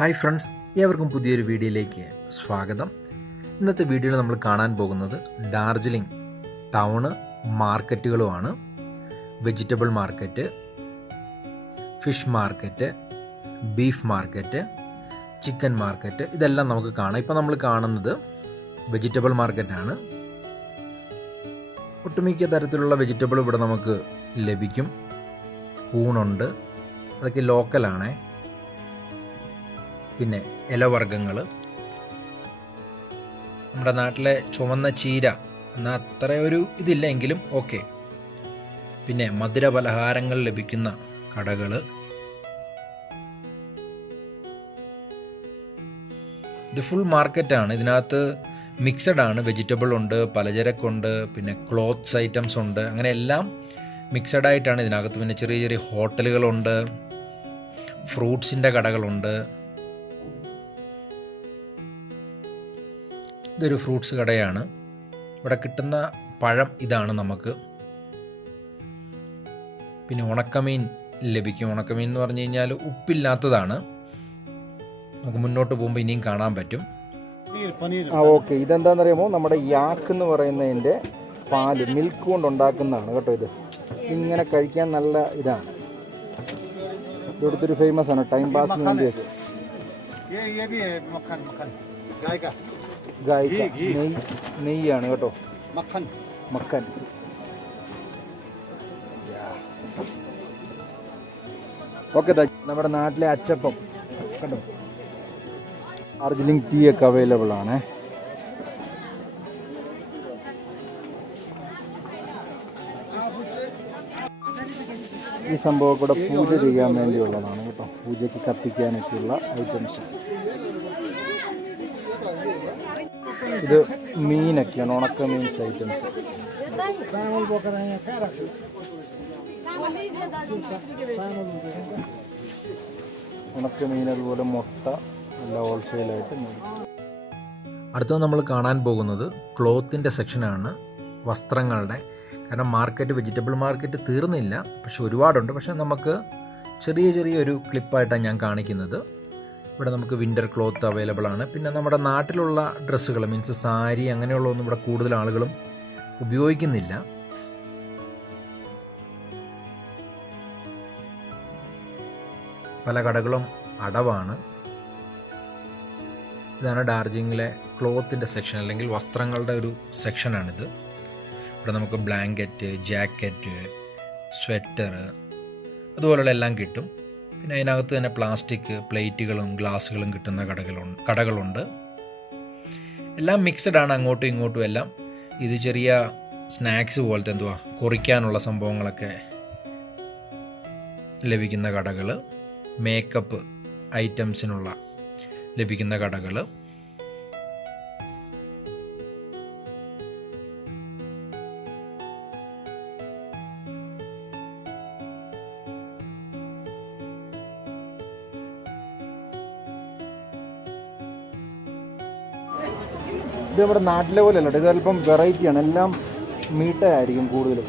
Hi friends ഏവർക്കും പുതിയൊരു വീഡിയോയിലേക്ക് സ്വാഗതം. ഇന്നത്തെ വീഡിയോയിൽ നമ്മൾ കാണാൻ പോകുന്നത് Darjeeling town മാർക്കറ്റുകളുമാണ്. Vegetable market fish market beef market chicken market ഇതെല്ലാം നമുക്ക് കാണാം. ഇപ്പോൾ നമ്മൾ കാണുന്നത് വെജിറ്റബിൾ മാർക്കറ്റാണ്. ഒട്ടുമിക്ക തരത്തിലുള്ള വെജിറ്റബിൾ ഇവിടെ നമുക്ക് ലഭിക്കും. കൂണുണ്ട് അതൊക്കെ ലോക്കലാണേ പിന്നെ ഇലവർഗങ്ങൾ. നമ്മുടെ നാട്ടിലെ ചുവന്ന ചീര എന്നാൽ അത്ര ഒരു ഇതില്ലെങ്കിലും ഓക്കെ. പിന്നെ മധുര പലഹാരങ്ങൾ ലഭിക്കുന്ന കടകൾ ഇത് ഫുൾ മാർക്കറ്റാണ് ഇതിനകത്ത് മിക്സഡ് ആണ്. വെജിറ്റബിൾ ഉണ്ട് പലചരക്കുണ്ട് പിന്നെ ക്ലോത്ത്സ് ഐറ്റംസ് ഉണ്ട്. അങ്ങനെ എല്ലാം മിക്സഡ് ആയിട്ടാണ് ഇതിനകത്ത്. പിന്നെ ചെറിയ ചെറിയ ഹോട്ടലുകളുണ്ട് ഫ്രൂട്ട്സിന്റെ കടകളുണ്ട്. ഇതൊരു ഫ്രൂട്ട്സ് കടയാണ്. ഇവിടെ കിട്ടുന്ന പഴം ഇതാണ് നമുക്ക്. പിന്നെ ഉണക്കമീൻ ലഭിക്കും. ഉണക്കമീൻ എന്ന് പറഞ്ഞു കഴിഞ്ഞാൽ ഉപ്പില്ലാത്തതാണ്. നമുക്ക് മുന്നോട്ട് പോകുമ്പോൾ ഇനിയും കാണാൻ പറ്റും. ആ ഓക്കെ. ഇതെന്താണെന്ന് അറിയാമോ നമ്മുടെ യാക്ക് എന്ന് പറയുന്നതിന്റെ പാൽ മിൽക്ക് കൊണ്ട് ഉണ്ടാക്കുന്നതാണ് കേട്ടോ ഇത്. ഇങ്ങനെ കഴിക്കാൻ നല്ല ഇതാണ്. ഇവിടുത്തെ ഒരു ഫേമസ് ആണ്. ടൈം പാസിന് വേണ്ടിയൊക്കെ. ഗായ്ക്ക നെയ് നെയ്യാണ് കേട്ടോ. മക്കൻ മക്കൻ ഓക്കെ നമ്മുടെ നാട്ടിലെ അച്ചപ്പം. കണ്ടോ? ഡാർജിലിംഗ് ടീ ഒക്കെ അവൈലബിൾ ആണ്. ഈ സംഭവം കൂടെ പൂജ ചെയ്യാൻ വേണ്ടിയുള്ളതാണ് കേട്ടോ. പൂജയ്ക്ക് കത്തിക്കാനൊക്കെയുള്ള ഐറ്റംസ് ഇത് മീനൊക്കെയാണ് ഉണക്ക മീൻസ് ഐറ്റംസ് ഉണക്ക മീൻ അതുപോലെ മുട്ട എല്ലാം ഹോൾസെയിലായിട്ട് അടുത്തത് നമ്മൾ കാണാൻ പോകുന്നത് ക്ലോത്തിന്റെ സെക്ഷനാണ് വസ്ത്രങ്ങളുടെ. കാരണം മാർക്കറ്റ് വെജിറ്റബിൾ മാർക്കറ്റ് തീർന്നില്ല പക്ഷെ ഒരുപാടുണ്ട്. പക്ഷെ നമുക്ക് ചെറിയ ചെറിയ ഒരു ക്ലിപ്പായിട്ടാണ് ഞാൻ കാണിക്കുന്നത്. ഇവിടെ നമുക്ക് വിന്റർ ക്ലോത്ത് അവൈലബിൾ ആണ്. പിന്നെ നമ്മുടെ നാട്ടിലുള്ള ഡ്രസ്സുകൾ മീൻസ് സാരി അങ്ങനെയുള്ളതൊന്നും ഇവിടെ കൂടുതൽ ആളുകളും ഉപയോഗിക്കുന്നില്ല. പല കടകളും അടവാണ്. ഇതാണ് ഡാർജിലിങ്ങിലെ ക്ലോത്തിന്റെ സെക്ഷൻ അല്ലെങ്കിൽ വസ്ത്രങ്ങളുടെ ഒരു സെക്ഷനാണിത് ഇവിടെ നമുക്ക് ബ്ലാങ്കറ്റ് ജാക്കറ്റ് സ്വെറ്റർ അതുപോലുള്ള എല്ലാം കിട്ടും. പിന്നെ അതിനകത്ത് തന്നെ പ്ലാസ്റ്റിക് പ്ലേറ്റുകളും ഗ്ലാസ്സുകളും കിട്ടുന്ന കടകളുണ്ട് കടകളുണ്ട്. എല്ലാം മിക്സഡ് ആണ് അങ്ങോട്ടും ഇങ്ങോട്ടും എല്ലാം. ഇത് ചെറിയ സ്നാക്സ് പോലത്തെ എന്തുവാ കുറിക്കാനുള്ള സംഭവങ്ങളൊക്കെ ലഭിക്കുന്ന കടകൾ മേക്കപ്പ് ഐറ്റംസിനുള്ള ലഭിക്കുന്ന കടകൾ നമ്മുടെ നാട്ടിലെ പോലെ അല്ല ഇത് അല്പം വെറൈറ്റിയാണ് എല്ലാം മീട്ടായിരിക്കും കൂടുതലും.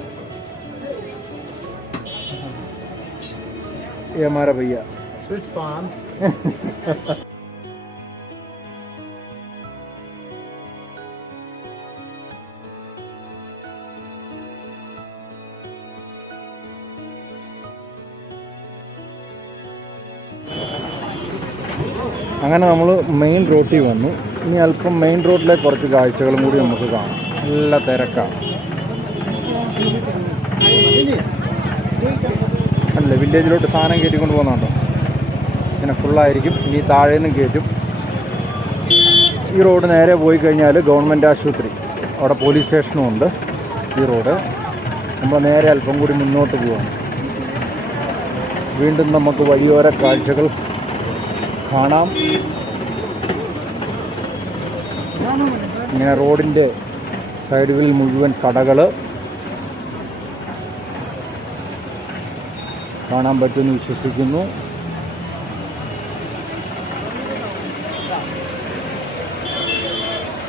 അങ്ങനെ നമ്മൾ മെയിൻ റോട്ടിൽ വന്നു. ഇനി അല്പം മെയിൻ റോഡിലെ കുറച്ച് കാഴ്ചകളും കൂടി നമുക്ക് കാണാം. നല്ല തിരക്കാണ്. അല്ല വില്ലേജിലോട്ട് സാധനം കയറ്റിക്കൊണ്ട് പോകുന്നുണ്ടോ? ഇങ്ങനെ ഫുള്ളായിരിക്കും ഇനി താഴെ നിന്നും കയറ്റും. ഈ റോഡ് നേരെ പോയി കഴിഞ്ഞാൽ ഗവൺമെന്റ് ആശുപത്രി. അവിടെ പോലീസ് സ്റ്റേഷനും ഉണ്ട് ഈ റോഡ് നമ്മൾ നേരെ അല്പം കൂടി മുന്നോട്ട് പോവാണ്. വീണ്ടും നമുക്ക് വഴിയോര കാഴ്ചകൾ കാണാം. ഇങ്ങനെ റോഡിന്റെ സൈഡുകളിൽ മുഴുവൻ കടകൾ കാണാൻ പറ്റുമെന്ന് വിശ്വസിക്കുന്നു.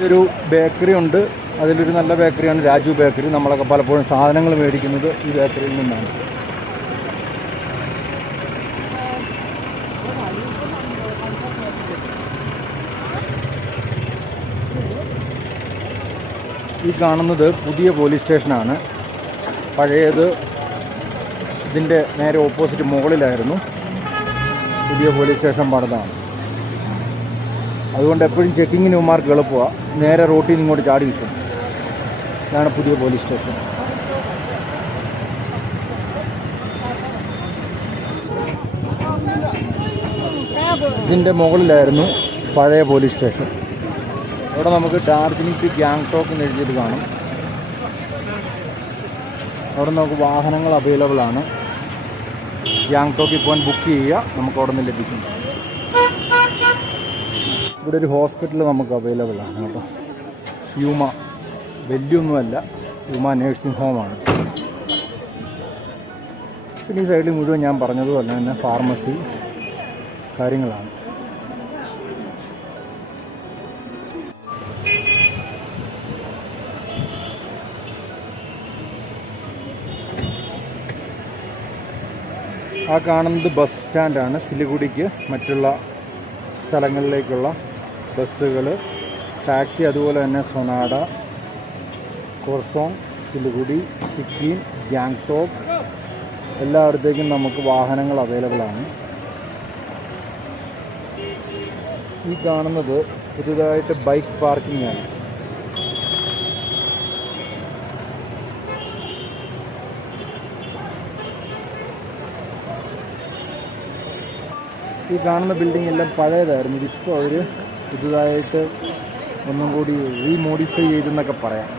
ഒരു ബേക്കറി ഉണ്ട്. അതിലൊരു നല്ല ബേക്കറിയാണ് രാജു ബേക്കറി. നമ്മളൊക്കെ പലപ്പോഴും സാധനങ്ങൾ മേടിക്കുന്നത് ഈ ബേക്കറിയിൽ നിന്നാണ്. ഈ കാണുന്നത് പുതിയ പോലീസ് സ്റ്റേഷനാണ്. പഴയത് ഇതിന്റെ നേരെ ഓപ്പോസിറ്റ് മുകളിലായിരുന്നു. പുതിയ പോലീസ് സ്റ്റേഷൻ പണിതാണ്. അതുകൊണ്ട് എപ്പോഴും ചെക്കിങ്ങിന് മാർക്ക് എളുപ്പമാണ് നേരെ റോട്ടിൽ നിന്ന് ഇങ്ങോട്ട് ചാടി കിട്ടും ഇതാണ് പുതിയ പോലീസ് സ്റ്റേഷൻ. ഇതിന്റെ മുകളിലായിരുന്നു പഴയ പോലീസ് സ്റ്റേഷൻ. അവിടെ നമുക്ക് ഡാർജിലിംഗ് ടു ഗാങ്ടോക്ക് എന്ന് എഴുതിയിട്ട് കാണും. അവിടെ നമുക്ക് വാഹനങ്ങൾ അവൈലബിൾ ആണ്. ഗാങ്ടോക്കിൽ പോകാൻ ബുക്ക് ചെയ്യുക നമുക്ക് അവിടെ നിന്ന് ലഭിക്കും. ഇവിടെ ഒരു ഹോസ്പിറ്റൽ നമുക്ക് അവൈലബിൾ ആണ് കേട്ടോ. ഹ്യൂമ വലിയൊന്നുമല്ല ഹ്യൂമ നേഴ്സിംഗ് ഹോമാണ് പിന്നെ ഈ സൈഡിൽ മുഴുവൻ ഞാൻ പറഞ്ഞതുപോലെ തന്നെ ഫാർമസി കാര്യങ്ങളാണ്. ആ കാണുന്നത് ബസ് സ്റ്റാൻഡാണ്. സിലിഗുഡിക്ക് മറ്റുള്ള സ്ഥലങ്ങളിലേക്കുള്ള ബസ്സുകൾ ടാക്സി അതുപോലെ തന്നെ സൊനാഡ കോർസോങ് സിലിഗുഡി സിക്കിം ഗാങ്ടോക്ക് എല്ലായിടത്തേക്കും നമുക്ക് വാഹനങ്ങൾ അവൈലബിൾ ആണ് ഈ കാണുന്നത് പുതുതായിട്ട് ബൈക്ക് പാർക്കിംഗ് ആണ്. ഈ കാണുന്ന ബിൽഡിംഗ് എല്ലാം പഴയതായിരുന്നു. ഇതിപ്പോൾ അവർ പുതുതായിട്ട് ഒന്നും കൂടി റീമോഡിഫൈ ചെയ്തെന്നൊക്കെ പറയാം.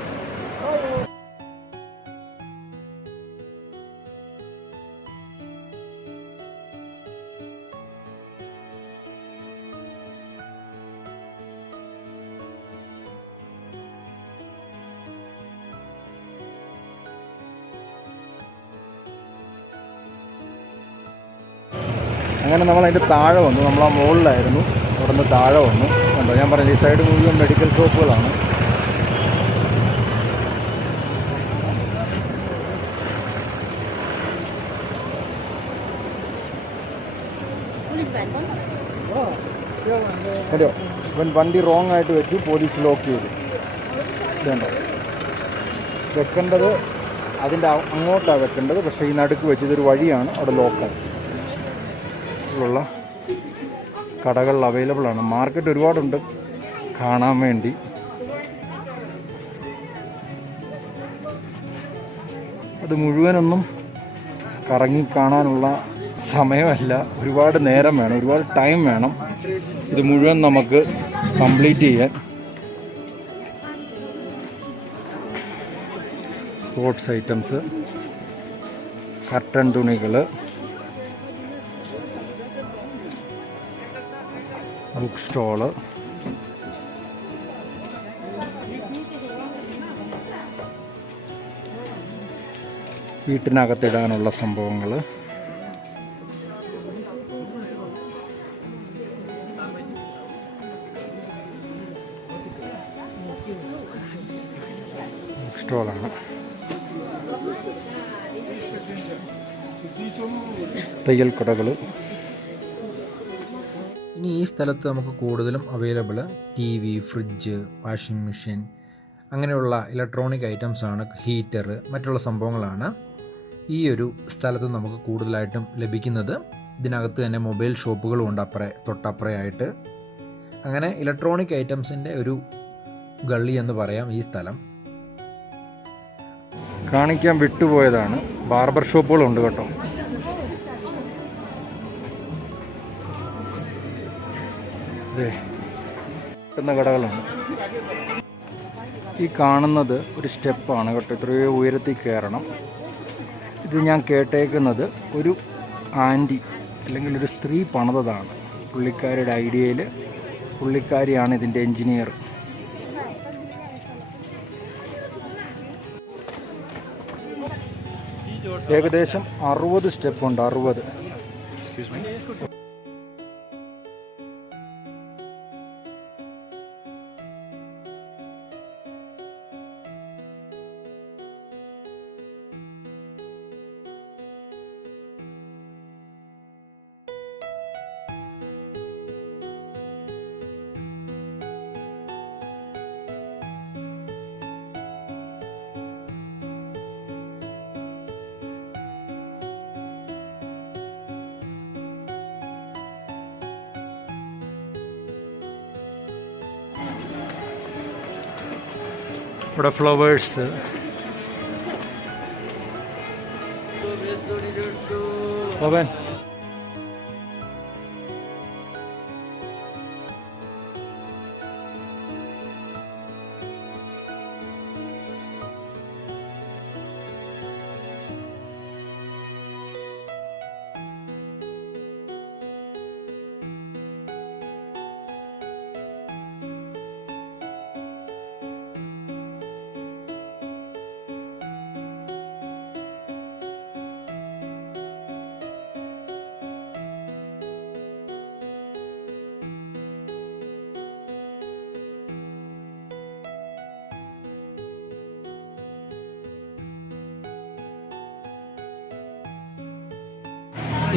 അങ്ങനെ നമ്മൾ അതിന്റെ താഴെ വന്നു. നമ്മൾ ആ മുകളിലായിരുന്നു. അവിടെ നിന്ന് താഴെ വന്നു. കണ്ടോ? ഞാൻ പറഞ്ഞില്ല ഈ സൈഡ് മുഴുവൻ മെഡിക്കൽ ഷോപ്പുകളാണ് അതെയോ ഇവൻ വണ്ടി റോങ് ആയിട്ട് വെച്ചു പോലീസ് ലോക്ക് ചെയ്തു. ഇതുണ്ടോ വെക്കേണ്ടത് അതിന്റെ അങ്ങോട്ടാണ് വെക്കേണ്ടത്. പക്ഷേ ഈ നടുക്ക് വെച്ച് ഇതൊരു വഴിയാണ് അവിടെ ലോക്കാണ് ഉള്ള കടകൾ അവൈലബിൾ ആണ്. മാർക്കറ്റ് ഒരുപാടുണ്ട്. കാണാൻ വേണ്ടി. അത് മുഴുവനൊന്നും കറങ്ങി കാണാനുള്ള സമയമല്ല. ഒരുപാട് നേരം വേണം. ഒരുപാട് ടൈം വേണം. ഇത് മുഴുവൻ നമുക്ക് കംപ്ലീറ്റ് ചെയ്യാൻ. സ്പോർട്സ് ഐറ്റംസ് കർട്ടൺ തുണികൾ ബുക്ക് സ്റ്റോൾ. വീട്ടിനകത്തിടാനുള്ള സംഭവങ്ങൾ ബുക്ക് സ്റ്റോളാണ്. തയ്യൽ കടകൾ ഇനി ഈ സ്ഥലത്ത് നമുക്ക് കൂടുതലും available T V fridge washing machine അങ്ങനെയുള്ള ഇലക്ട്രോണിക് ഐറ്റംസ് ആണ് ഹീറ്റർ മറ്റുള്ള സംഭവങ്ങളാണ് ഈ ഒരു സ്ഥലത്ത് നമുക്ക് കൂടുതലായിട്ടും ലഭിക്കുന്നത്. ഇതിനകത്ത് തന്നെ മൊബൈൽ ഷോപ്പുകളും ഉണ്ട് അപ്പുറേ തൊട്ടപ്പുറയായിട്ട്. അങ്ങനെ ഇലക്ട്രോണിക് ഐറ്റംസിന്റെ ഒരു ഗള്ളി എന്ന് പറയാം ഈ സ്ഥലം. കാണിക്കാൻ വിട്ടുപോയതാണ്. ബാർബർ ഷോപ്പുകളുണ്ട് കേട്ടോ. കിട്ടുന്ന ഈ കാണുന്നത് ഒരു സ്റ്റെപ്പാണ് കേട്ടോ. എത്രയോ ഉയരത്തിൽ കയറണം. ഇത് ഞാൻ കേട്ടേക്കുന്നത് ഒരു ആന്റി അല്ലെങ്കിൽ ഒരു സ്ത്രീ പണിതതാണ്. പുള്ളിക്കാരിയുടെ ഐഡിയയിൽ പുള്ളിക്കാരിയാണ് ഇതിന്റെ എൻജിനീയർ. ഏകദേശം അറുപത് സ്റ്റെപ്പുണ്ട് അറുപത്. എക്സ്ക്യൂസ് അറുപത് ওটা ফ্লাওয়ার্স পাবেন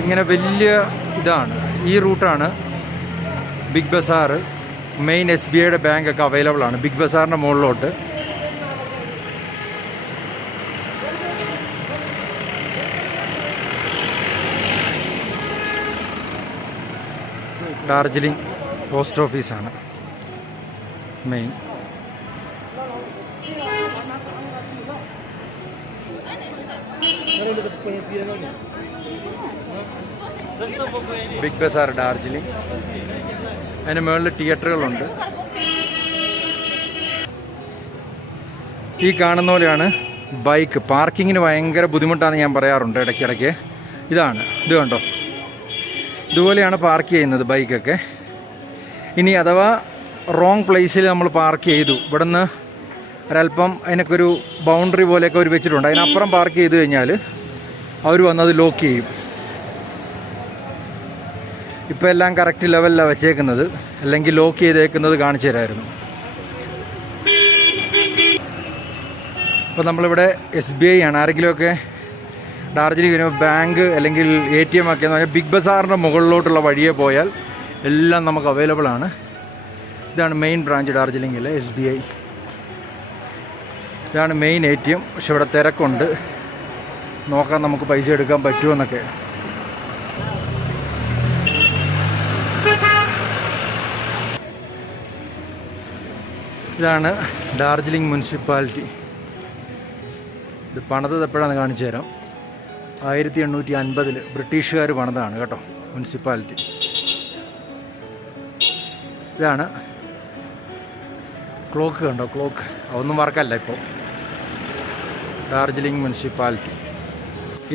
ഇങ്ങനെ വലിയ ഇതാണ്. ഈ റൂട്ടാണ് Big Bazaar. Main S B ഐയുടെ ബാങ്ക് ഒക്കെ അവൈലബിൾ ആണ്. ബിഗ് ബസാറിന്റെ മുകളിലോട്ട്. ഡാർജിലിംഗ് പോസ്റ്റ് ഓഫീസാണ് മെയിൻ. Big Bazaar Darjeeling. അതിന് മുകളിൽ തിയേറ്ററുകളുണ്ട്. ഈ കാണുന്ന പോലെയാണ് ബൈക്ക്. പാർക്കിങ്ങിന് ഭയങ്കര ബുദ്ധിമുട്ടാണ് ഞാൻ പറയാറുണ്ട് ഇടയ്ക്കിടയ്ക്ക്. ഇതാണ്. ഇത് കണ്ടോ? ഇതുപോലെയാണ് പാർക്ക് ചെയ്യുന്നത് ബൈക്കൊക്കെ. ഇനി അഥവാ റോങ് പ്ലേസിൽ നമ്മൾ പാർക്ക് ചെയ്തു. ഇവിടുന്ന് ഒരല്പം അതിനൊക്കെ ഒരു ബൗണ്ടറി പോലെയൊക്കെ അവർ വെച്ചിട്ടുണ്ട്. അതിനപ്പുറം പാർക്ക് ചെയ്ത് കഴിഞ്ഞാൽ അവർ വന്നത് ലോക്ക് ചെയ്യും. ഇപ്പോൾ എല്ലാം കറക്റ്റ് ലെവലിലാണ് വെച്ചേക്കുന്നത്. അല്ലെങ്കിൽ ലോക്ക് ചെയ്തേക്കുന്നത് കാണിച്ചു തരായിരുന്നു. ഇപ്പോൾ നമ്മളിവിടെ എസ് ബി ഐ ആണ്. ആരെങ്കിലുമൊക്കെ ഡാർജിലിംഗ് വരുമ്പോൾ ബാങ്ക് അല്ലെങ്കിൽ എ ടി എം ഒക്കെ എന്ന് പറഞ്ഞാൽ ബിഗ് ബസാറിന്റെ മുകളിലോട്ടുള്ള വഴിയെ പോയാൽ എല്ലാം നമുക്ക് അവൈലബിൾ ആണ്. ഇതാണ് മെയിൻ ബ്രാഞ്ച് ഡാർജിലിംഗിലെ എസ് ബി ഐ ഇതാണ് മെയിൻ എ ടി എം പക്ഷെ ഇവിടെ തിരക്കുണ്ട്. നോക്കാൻ നമുക്ക് പൈസ എടുക്കാൻ പറ്റുമെന്നൊക്കെ ഇതാണ് ഡാർജിലിംഗ് മുനിസിപ്പാലിറ്റി. ഇത് പണിതത് എപ്പോഴാണെന്ന് കാണിച്ചു തരാം? ആയിരത്തി എണ്ണൂറ്റി അൻപതിൽ ബ്രിട്ടീഷുകാർ പണിതാണ് കേട്ടോ മുനിസിപ്പാലിറ്റി. ഇതാണ് ക്ലോക്ക് കണ്ടോ ക്ലോക്ക്. അതൊന്നും വർക്കല്ല ഇപ്പോൾ ഡാർജിലിംഗ് മുനിസിപ്പാലിറ്റി.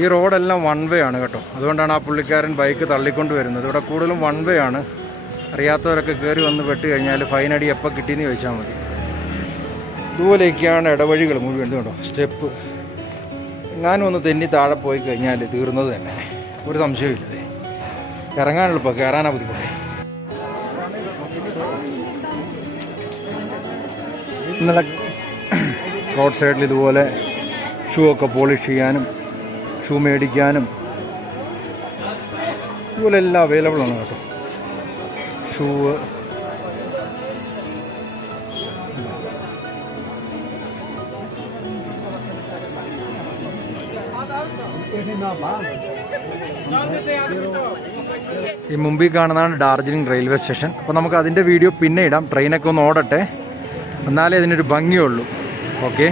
ഈ റോഡെല്ലാം വൺ വേ ആണ് കേട്ടോ. അതുകൊണ്ടാണ് ആ പുള്ളിക്കാരൻ ബൈക്ക് തള്ളിക്കൊണ്ട് വരുന്നത്. ഇവിടെ കൂടുതലും വൺ വേ ആണ്. അറിയാത്തവരൊക്കെ കയറി വന്ന് വെട്ട് കഴിഞ്ഞാൽ ഫൈനടി എപ്പോൾ കിട്ടിയെന്ന് ചോദിച്ചാൽ മതി. ഇതുപോലെയൊക്കെയാണ് ഇടവഴികൾ മുഴുവൻ. കേട്ടോ സ്റ്റെപ്പ് എങ്ങാനും ഒന്ന് തെന്നി താഴെ പോയി കഴിഞ്ഞാൽ തീർന്നത് തന്നെ. ഒരു സംശയമില്ല എളുപ്പം കയറാനാ ബുദ്ധിമുട്ട്. ഇന്നലെ റോഡ് സൈഡിൽ ഇതുപോലെ ഷൂ ഒക്കെ പോളിഷ് ചെയ്യാനും ഷൂ മേടിക്കാനും ഇതുപോലെ എല്ലാം അവൈലബിൾ ആണ് കേട്ടോ. ഷൂ ഈ മുമ്പിൽ കാണുന്നതാണ് ഡാർജിലിംഗ് റെയിൽവേ സ്റ്റേഷൻ. അപ്പോൾ നമുക്ക് അതിന്റെ വീഡിയോ പിന്നെ ഇടാം. ട്രെയിനൊക്കെ ഒന്ന് ഓടട്ടെ. എന്നാലേ അതിനൊരു ഭംഗിയുള്ളൂ. ഓക്കെ?